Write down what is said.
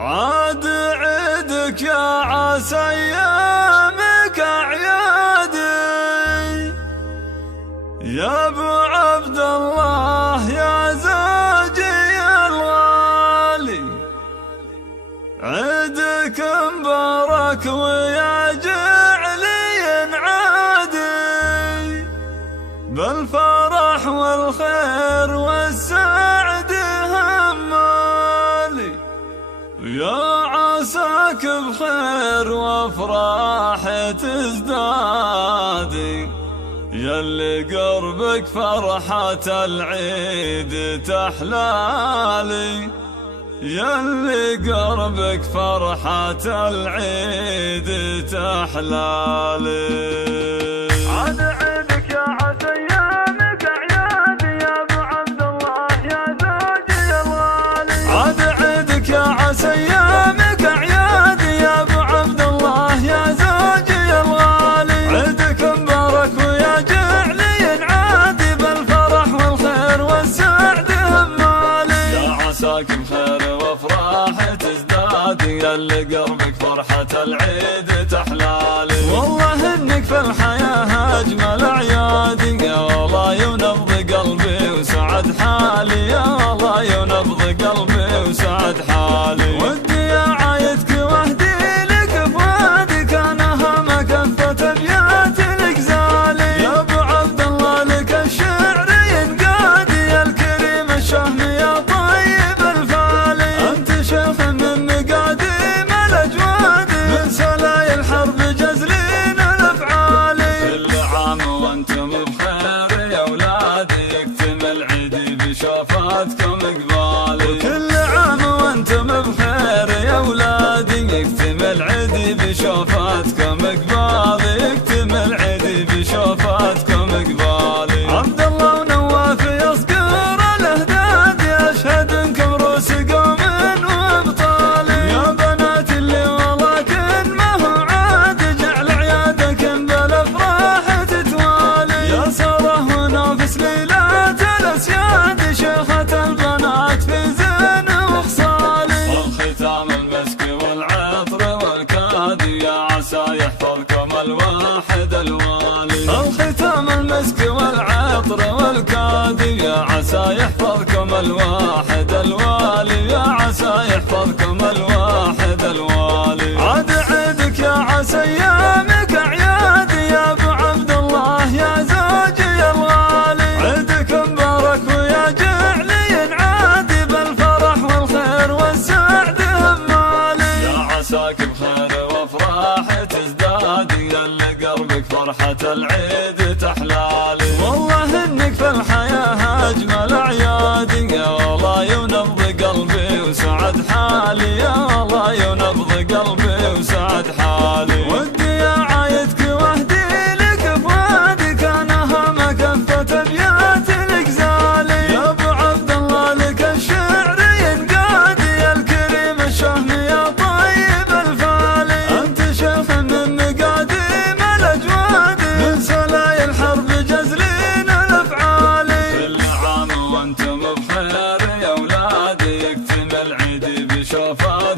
عاد عيدك يا عسى ايامك اعيادي، يا ابو عبد الله يا زوجي الغالي. عيدك مبارك ويا جعلي عادي، بالفرح والخير والسعد همالي. يا عساك بخير وافراح تزدادي، ياللي قربك فرحة العيد تحلالي، ياللي قربك فرحة العيد تحلالي. عاد عيدك يا عسى ايامك اعيادي، يا ابو عبد الله يا زوجي الغالي. عاد عيدك يا عسى ايامك اعيادي، يا ابو عبد الله يا زوجي الغالي. عيدك مبارك ويا جعلي عادي، بالفرح والخير والسعد همالي. يا عساك بخير وافراح تزدادي، ياللي قربك فرحة العيد تحلالي. والله انك في الحياة اجمل اعيادي، يا الله ينبض قلبي وسعد حالي، يا الله ينبض قلبي وسعد حالي. ودي يا عايدك واهدي لك فؤادك، انا همك كفة ابيات الغزالي. يا ابو عبد الله لك الشعر ينقادي، يا الكريم الشهم يا طيب الفالي. انت شيخ من مقاديم الاجواد، من سلاي الحرب جزلين الافعالي. كل عام وانتم بخير يا اولادي، يكتمل عيدي بشوفاتكم قبالي. كل عام وانتم بخير يا اولادي، يكتمل عيدي بشوفاتكم قبالي، يكتمل عيدي بشوفاتكم قبالي. عبد الله ونواف يصقر الاهداد، يشهد انكم روس قوم وابطالي. يا بنات اللي ولكن ما هو عاد، جعل عيادكم بالافراح تتوالي. يا ساره ونافس ليلات الاسياد، شيخة البنات في زين وخصالي. الختام المسك والعطر والكادي، يا عسى يحفظكم الواحد الوالي. الختام المسك والعطر والكادي، يا عسى يحفظكم الواحد الوالي، يا عسى يحفظكم الواحد الوالي. عاد عيدك يا عسى ايامك اعيادي، يا ابو عبد الله يا زوجي الغالي. عيدك مبارك ويا جعلي عادي، بالفرح والخير والسعد همالي. يا عساك بخير وافراح تزدادي، ياللي قربك فرحة العيد تحلالي. والله انك في الحياة اجمل اعيادي، يا الله ينبض قلبي وسعد حالي، يا الله ينبض قلبي وسعد حالي. ودي يا عايدك واهدي لك فؤادك، انا همك كفة ابيات الغزالي. يا ابو عبد الله لك الشعر ينقادي، يا الكريم الشهم يا طيب الفالي. انت شيخ من مقاديم الاجواد، من سلاي الحرب جزلين الافعالي. كل عام وانتم بخير يا اولادي، يكتمل عيدي بشوفات